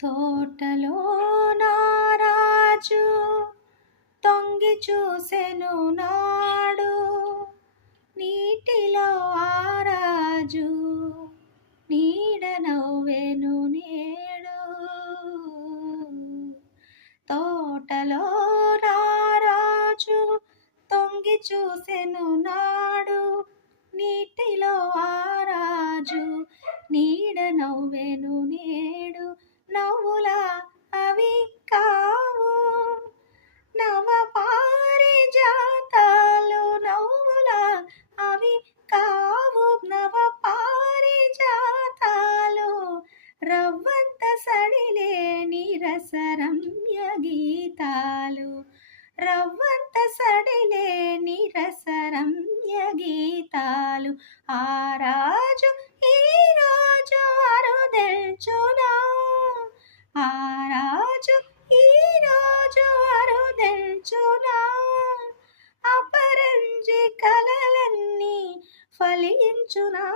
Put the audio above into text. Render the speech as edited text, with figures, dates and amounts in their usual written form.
తోటలో నారాజు తొంగి చూసెను నాడు, నీటిలో ఆరాజు నీడ నవ్వెను నేడు. తోటలో నారాజు తొంగి చూసెను నాడు, నీటిలో ఆరాజు నీడ నవ్వెను నేడు. నవ్వులా అవి కావు నవ పారిజాతాలు, నవ్వులా అవి కావు నవ పారిజాతాలు, రవ్వంత సడిలేని రసరమ్య గీతాలు, రవ్వంత సడిలేని రసరమ్య గీతాలు. ఆ రాజు ఈరోజు అరుదెల్చునా, ఆ రాజు ఈరోజు అరుదెల్చునా, అపరంజి కలలన్నీ ఫలించునా.